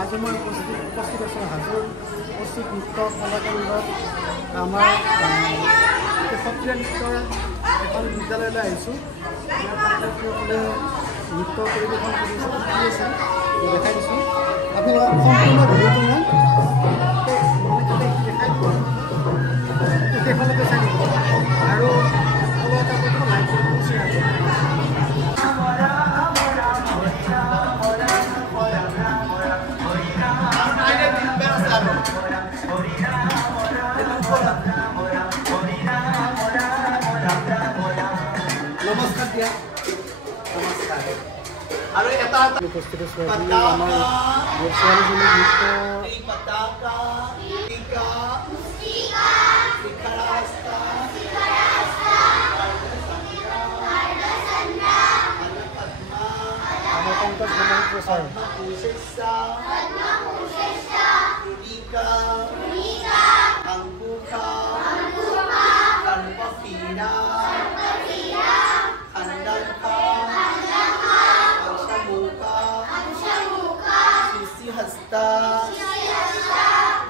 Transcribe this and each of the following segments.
আজি মই উপস্থিত আছোঁ হাজোৰ উপস্থিত নৃত্য কলাকেন্দ্ৰত আমাৰ সত্ৰীয়া নৃত্যৰ এখন বিদ্যালয়লৈ আহিছোঁ। ছাত্ৰ-ছাত্ৰীসকলে নৃত্য পৰিৱেশন কৰিছে, শিকি আছে, দেখাই দিছোঁ। আপোনালোকক সম্পূৰ্ণ ভিডিঅ'টো মই দেখাই দিওঁ, শেষলৈকে চাই দিব আৰু ফ'ল' এটা কৰিব, লাইক কৰিব, শ্বেয়াৰ কৰিব। নমস্কাৰ দিয়া, নমস্কাৰ। আৰু এটা উপস্থিত ছোৱালী আমাৰ ছোৱালীজনী নৃত্য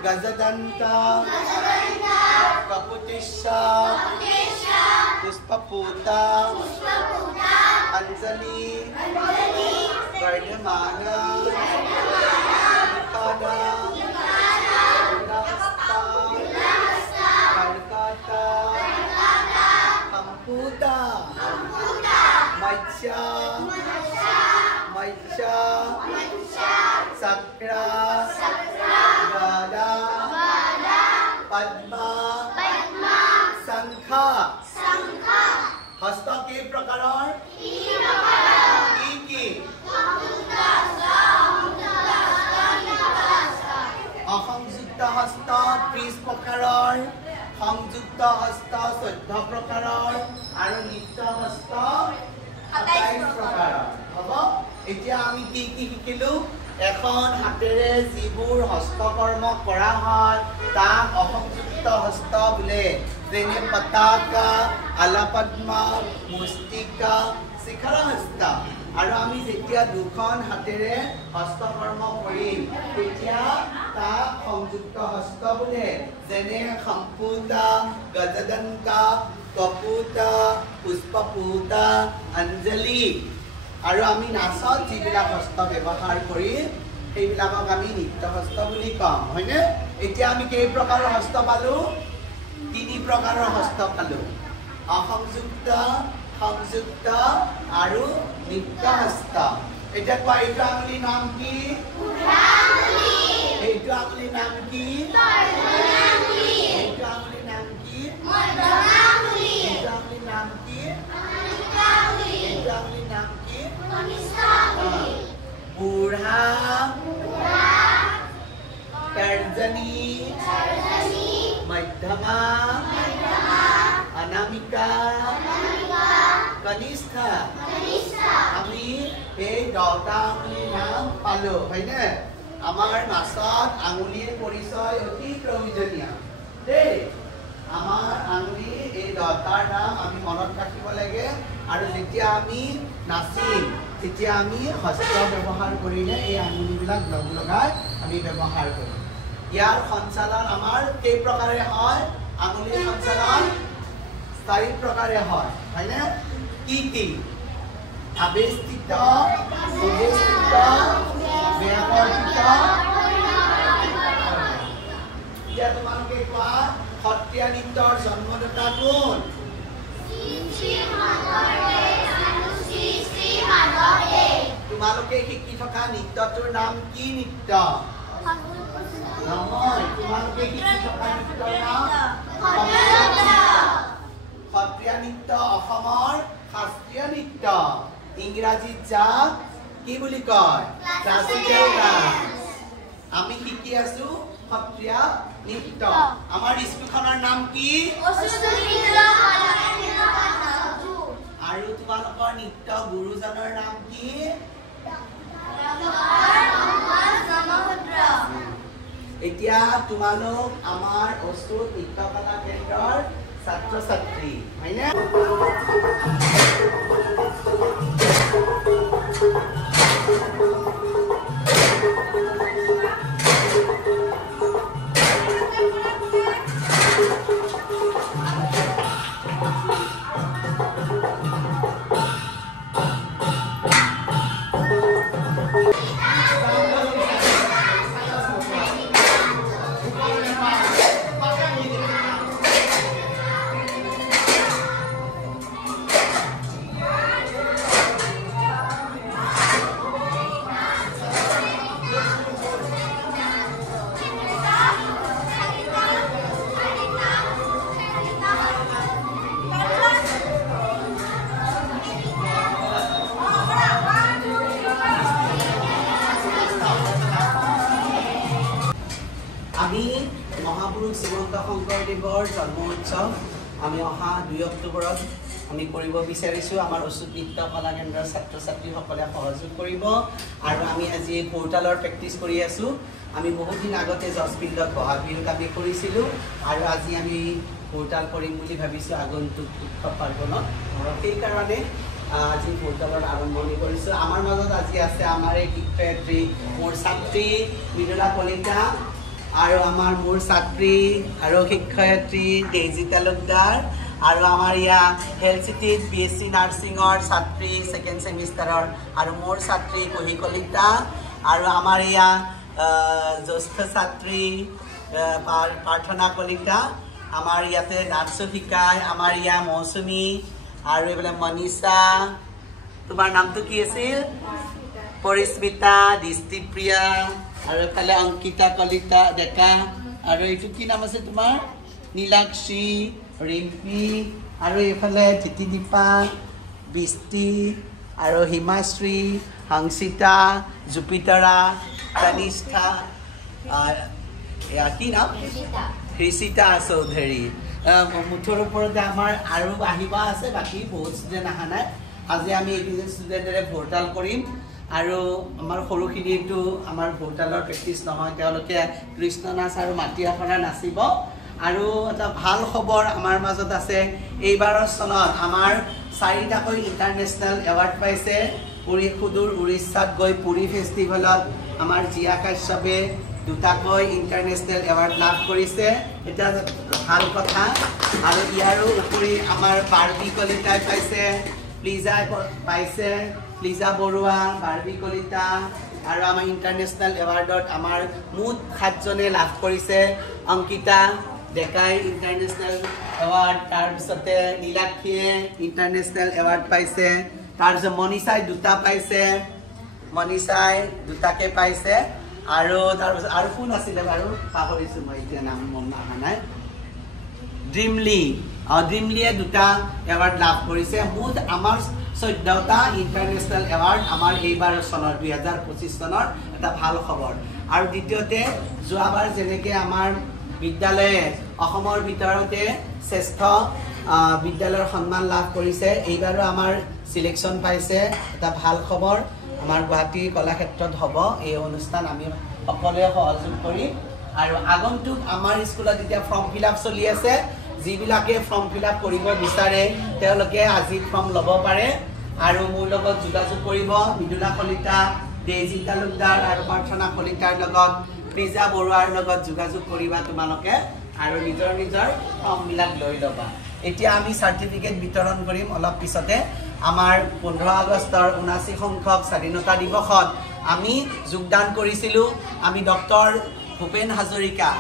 Gazadanta, Kaputisha, Puspaputa, Anjali, Gardamana, Nikada, Nasta, Karkata, Hamputa, Maicha, Sakra, Padma, Sankha, Hasta ke prakarar, Ki, Aham Jukta Hasta, 30 prakarar, Ham Jukta Hasta, 14 prakarar, Aru Nitya Hasta, 28 prakarar. Haba, এতিয়া আমি কি শিকিলো? এখন হাতেৰে যিবোৰ হস্তকৰ্ম কৰা হয় তাক অসংযুক্ত হস্ত বোলে, যেনে পতাকা, আলাপদ্মা, মুষ্টিকা, শিখাৰা হস্ত। আৰু আমি যেতিয়া দুখন হাতেৰে হস্তকৰ্ম কৰিম তেতিয়া তাক সংযুক্ত হস্ত বোলে, যেনে সম্পুতা, গজদন্তা, কপুতা, পুষ্পপুতা, অঞ্জলি। আৰু আমি নাচত যিবিলাক হস্ত ব্যৱহাৰ কৰি সেইবিলাকক আমি নৃত্য হস্ত বুলি কওঁ, হয়নে? এতিয়া আমি কেই প্ৰকাৰৰ হস্ত পালো? 3 প্ৰকাৰৰ হস্ত পালো, অসংযুক্ত, সংযুক্ত আৰু নৃত্য হস্ত। এতিয়া কোৱা, এইটো আঙুলিৰ নাম কি? এইটো আঙুলিৰ নাম কি? এইটো আঙুলিৰ নাম কি? এইটো আঙুলিৰ নাম কি? এইটো আঙুলিৰ নাম কি? বুঢ়া, তৰ্জনী, মধ্যমা, অনামিকা, কনিষ্ঠা। আমি এই 10টা আঙুলিৰ নাম পালো, হয়নে? আমাৰ নাচত আঙুলিৰ পৰিচয় অতি প্ৰয়োজনীয় দেই। আমাৰ আঙুলি এই 10টাৰ নাম আমি মনত ৰাখিব লাগে। আৰু যেতিয়া আমি নাচিম তেতিয়া আমি হস্ত ব্যৱহাৰ কৰিলে এই আঙুলিবিলাক লগ লগাই আমি ব্যৱহাৰ কৰোঁ। ইয়াৰ সঞ্চালন আমাৰ কেই প্ৰকাৰে হয়? আঙুলিৰ সঞ্চালন 4 প্ৰকাৰে হয়, হয়নে? কি? আবেষ্টিত, সুবেষ্টিত, ব্যাৱৰ্তিত। এতিয়া তোমালোকে কোৱা, সত্ৰীয়া নৃত্যৰ জন্মদাতা কোন? তোমালোকে শিকি থকা নৃত্যটোৰ নাম কি নৃত্য? নহয়, তোমালোকে শিকি থকা নৃত্যৰ নাম সত্ৰীয়া নৃত্য, অসমৰ শাস্ত্ৰীয় নৃত্য। ইংৰাজীত যাক কি বুলি কয়? Classical dance. আমি শিকি আছো সত্ৰীয়া নৃত্য। আমাৰ স্কুলখনৰ নাম কি? আৰু তোমালোকৰ নৃত্য গুৰুজনৰ নাম কি? এতিয়া তোমালোক আমাৰ অস্তুত নৃত্য কলা কেন্দ্ৰৰ ছাত্ৰ-ছাত্ৰী, হয়নে? শংকৰদেৱৰ জন্ম উৎসৱ আমি অহা 2 অক্টোবৰত আমি কৰিব বিচাৰিছোঁ আমাৰ অচ্যুত নৃত্য কলা কেন্দ্ৰৰ ছাত্ৰ ছাত্ৰীসকলে সহযোগ কৰিব আৰু আমি আজি পোৰ্টালৰ প্ৰেক্টিছ কৰি আছোঁ আমি বহুত দিন আগতে জজফিল্ডত বহাগ বিহুত আমি কৰিছিলোঁ আৰু আজি আমি পোৰ্টাল কৰিম বুলি ভাবিছোঁ আগন্তুক উৎসৱ পাৰ্বণত আৰু সেইকাৰণে আজি পোৰ্টালৰ আৰম্ভণি কৰিছোঁ আমাৰ মাজত আজি আছে আমাৰ এই শিক্ষয়িত্ৰী মোৰ ছাত্ৰী মৃদুলা কলিতা আৰু আমাৰ মোৰ ছাত্ৰী আৰু শিক্ষয়িত্ৰী ডেইজি তালুকদাৰ আৰু আমাৰ ইয়া হেল্থ চিটিত BSc নাৰ্ছিঙৰ ছাত্ৰী 2nd ছেমিষ্টাৰৰ আৰু মোৰ ছাত্ৰী কহি কলিতা আৰু আমাৰ ইয়া জ্যেষ্ঠ ছাত্ৰী প্ৰাৰ্থনা কলিতা আমাৰ ইয়াতে ডান্স শিকায় আমাৰ ইয়া মৌচুমী আৰু এইফালে মনীষা তোমাৰ নামটো কি আছিল পৰিস্মিতা দৃষ্টিপ্ৰিয়া আৰু এইফালে অংকিতা কলিতা ডেকা আৰু এইটো কি নাম আছে তোমাৰ নীলাক্ষী ৰিম্পী আৰু এইফালে জিতিদীপা বৃষ্টি আৰু হিমাশ্ৰী সংসিতা জুপিতৰা তনিষ্ঠা কি নাম ঋষিতা চৌধুৰী মুঠৰ ওপৰতে আমাৰ আৰু আহিবা আছে বাকী বহুত ষ্টুডেণ্ট অহা নাই আজি আমি এইকেইজন ষ্টুডেণ্টেৰে পোৰ্টাল কৰিম আৰু আমাৰ সৰুখিনিতো আমাৰ পোৰ্টালৰ প্ৰেক্টিছ নহয় তেওঁলোকে কৃষ্ণ নাচ আৰু মাটি আখৰা নাচিব আৰু এটা ভাল খবৰ আমাৰ মাজত আছে এইবাৰৰ চনত আমাৰ 4টাকৈ ইণ্টাৰনেশ্যনেল এৱাৰ্ড পাইছে সুদূৰ উৰিষ্যাত গৈ পুৰী ফেষ্টিভেলত আমাৰ জিয়া কাশ্যপে 2টাকৈ ইণ্টাৰনেশ্যনেল এৱাৰ্ড লাভ কৰিছে এটা ভাল কথা আৰু ইয়াৰো উপৰি আমাৰ বাৰ্বি কলিতাই পাইছে প্লিজা পাইছে প্লিজা বৰুৱা বাৰ্বি কলিতা আৰু আমাৰ ইণ্টাৰনেশ্যনেল এৱাৰ্ডত আমাৰ মুঠ 7জনে লাভ কৰিছে অংকিতা ডেকাই ইণ্টাৰনেশ্যনেল এৱাৰ্ড তাৰপিছতে নীলাক্ষীয়ে ইণ্টাৰনেশ্যনেল এৱাৰ্ড পাইছে তাৰপিছত মনীষাই 2টা পাইছে মনীষাই 2টাকে পাইছে আৰু তাৰপিছত আৰু কোন আছিলে বাৰু পাহৰিছোঁ মই এতিয়া নাম মন অহা নাই ড্ৰিমলিয়ে 2টা এৱাৰ্ড লাভ কৰিছে মুঠ আমাৰ 14টা ইণ্টাৰনেশ্যনেল এৱাৰ্ড আমাৰ এইবাৰ চনৰ 2025 চনৰ এটা ভাল খবৰ আৰু দ্বিতীয়তে যোৱাবাৰ যেনেকৈ আমাৰ বিদ্যালয়ে অসমৰ ভিতৰতে শ্ৰেষ্ঠ বিদ্যালয়ৰ সন্মান লাভ কৰিছে এইবাৰো আমাৰ সিলেকশ্যন পাইছে এটা ভাল খবৰ আমাৰ গুৱাহাটী কলাক্ষেত্ৰত হ'ব এই অনুষ্ঠান আমি সকলোৱে সহযোগ কৰিম আৰু আগন্তুক আমাৰ স্কুলত এতিয়া ফৰ্ম ফিলআপ চলি আছে যিবিলাকে ফৰ্ম ফিলআপ কৰিব বিচাৰে তেওঁলোকে আজি ফৰ্ম ল'ব পাৰে আৰু মোৰ লগত যোগাযোগ কৰিব মৃদুলা কলিতা ডেইজি তালুকদাৰ আৰু প্ৰাৰ্থনা কলিতাৰ লগত প্লিজা বৰুৱাৰ লগত যোগাযোগ কৰিবা তোমালোকে আৰু নিজৰ ফৰ্মবিলাক লৈ ল'বা এতিয়া আমি চাৰ্টিফিকেট বিতৰণ কৰিম অলপ পিছতে আমাৰ 15 আগষ্টৰ 79 সংখ্যক স্বাধীনতা দিৱসত আমি যোগদান কৰিছিলোঁ আমি ডক্টৰ ভূপেন হাজৰিকা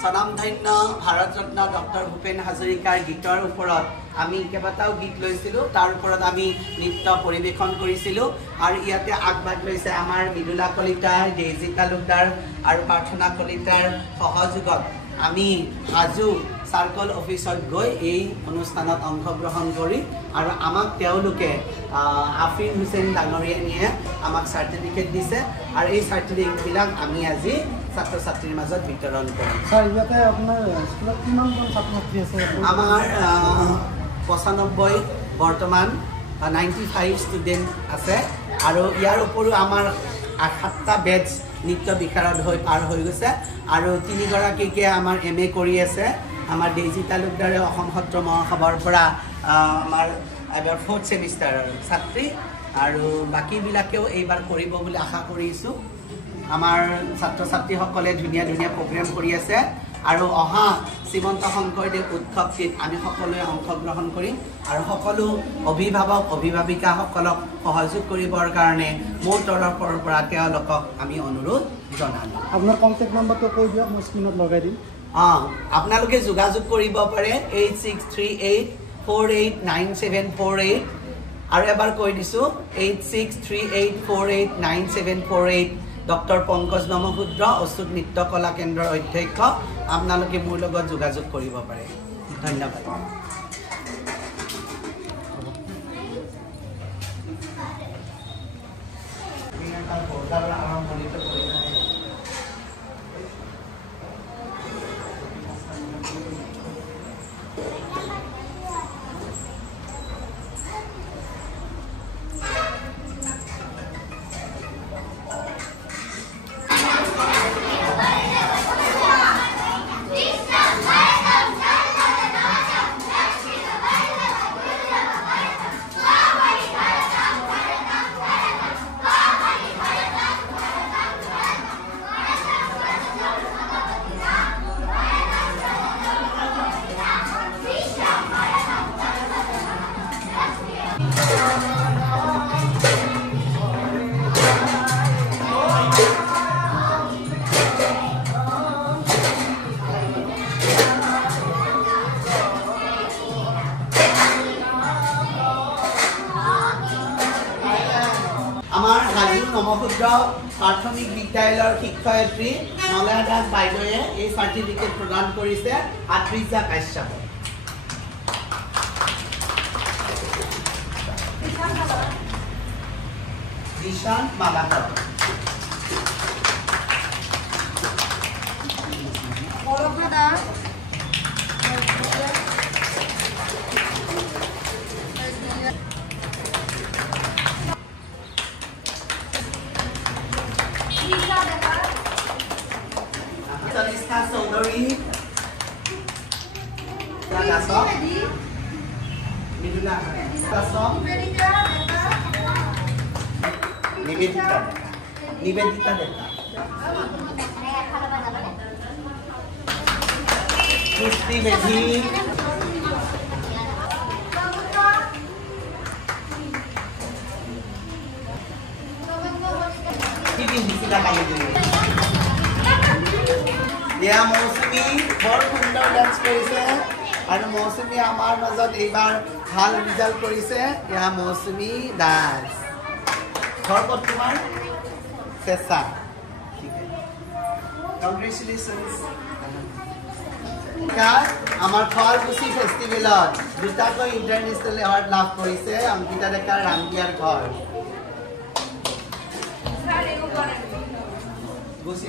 স্বনামধন্য ভাৰত ৰত্ন ডক্টৰ ভূপেন হাজৰিকাৰ গীতৰ ওপৰত আমি কেইবাটাও গীত লৈছিলোঁ তাৰ ওপৰত আমি নৃত্য পৰিৱেশন কৰিছিলোঁ আৰু ইয়াতে আগভাগ লৈছে আমাৰ মৃদুলা কলিতা ডেইজি তালুকদাৰ আৰু প্ৰাৰ্থনা কলিতাৰ সহযোগত আমি আজিও সাৰ্কল অফিসত গৈ এই অনুষ্ঠানত অংশগ্ৰহণ কৰি আৰু আমাক তেওঁলোকে আফৰিন হুছেইন ডাঙৰীয়ানীয়ে আমাক সাৰ্টিফিকেট দিছে আৰু এই সাৰ্টিফিকেটবিলাক আমি আজি ছাত্ৰ ছাত্ৰীৰ মাজত বিতৰণ কৰিম স্যাৰ ইয়াতে আপোনাৰ স্কুলত কিমানজন ছাত্ৰ ছাত্ৰী আছে আমাৰ 95 বৰ্তমান 95 ষ্টুডেণ্ট আছে আৰু ইয়াৰ উপৰিও আমাৰ 7টা বেচ নৃত্য বিশাৰদ হৈ পাৰ হৈ গৈছে আৰু 3গৰাকীকে আমাৰ MA কৰি আছে আমাৰ ডেইজি তালুকদাৰে অসম সত্ৰ মহাসভাৰ পৰা আমাৰ এবাৰ 4th ছেমিষ্টাৰৰ ছাত্ৰী আৰু বাকীবিলাকেও এইবাৰ কৰিব বুলি আশা কৰিছোঁ আমাৰ ছাত্ৰ ছাত্ৰীসকলে ধুনীয়া প্ৰগ্ৰেম কৰি আছে আৰু অহা শ্ৰীমন্ত শংকৰদেৱ উৎসৱটিত আমি সকলোৱে অংশগ্ৰহণ কৰিম আৰু সকলো অভিভাৱক অভিভাৱিকাসকলক সহযোগ কৰিবৰ কাৰণে মোৰ তৰফৰ পৰা তেওঁলোকক আমি অনুৰোধ জনালোঁ আপোনাৰ কণ্টেক্ট নম্বৰটো কৈ দিয়ক মই স্ক্ৰীনত লগাই দিম আপোনালোকে যোগাযোগ কৰিব পাৰে 8638489748 আৰু এবাৰ কৈ দিছোঁ 8638489748 ডক্টৰ পংকজ ব্ৰহ্মপুত্ৰ অচ্যুত নৃত্য কলা কেন্দ্ৰৰ অধ্যক্ষ আপোনালোকে মোৰ লগত যোগাযোগ কৰিব পাৰে ধন্যবাদ হাজো নমশুদ্ৰ প্ৰাথমিক বিদ্যালয়ৰ শিক্ষয়িত্ৰী মলয়া দাস বাইদেৱে এই চাৰ্টিফিকেট প্ৰদান কৰিছে আত্ৰিজা Kashyap Dishant Malakar Tanishka Chaudhary, Kasam, Midula Kasam, Nivedita Detta, Pushti Medhi, Yeah, Mosumi, বৰ সুন্দৰ ডান্স কৰিছে আৰু মৌচুমী আমাৰ মাজত এইবাৰ ভাল ৰিজাল্ট কৰিছে ইয়া মৌচুমী দাস ঘৰ ক'ত তোমাৰ চেঁচা কংগ্ৰেচুলেশ্যনছ আমাৰ শুৱালকুছি ফেষ্টিভেলত দুটাকৈ ইণ্টাৰনেশ্যনেল এৱাৰ্ড লাভ কৰিছে অংকিতা ডেকাৰ ৰামদিয়াৰ ঘৰ গুচি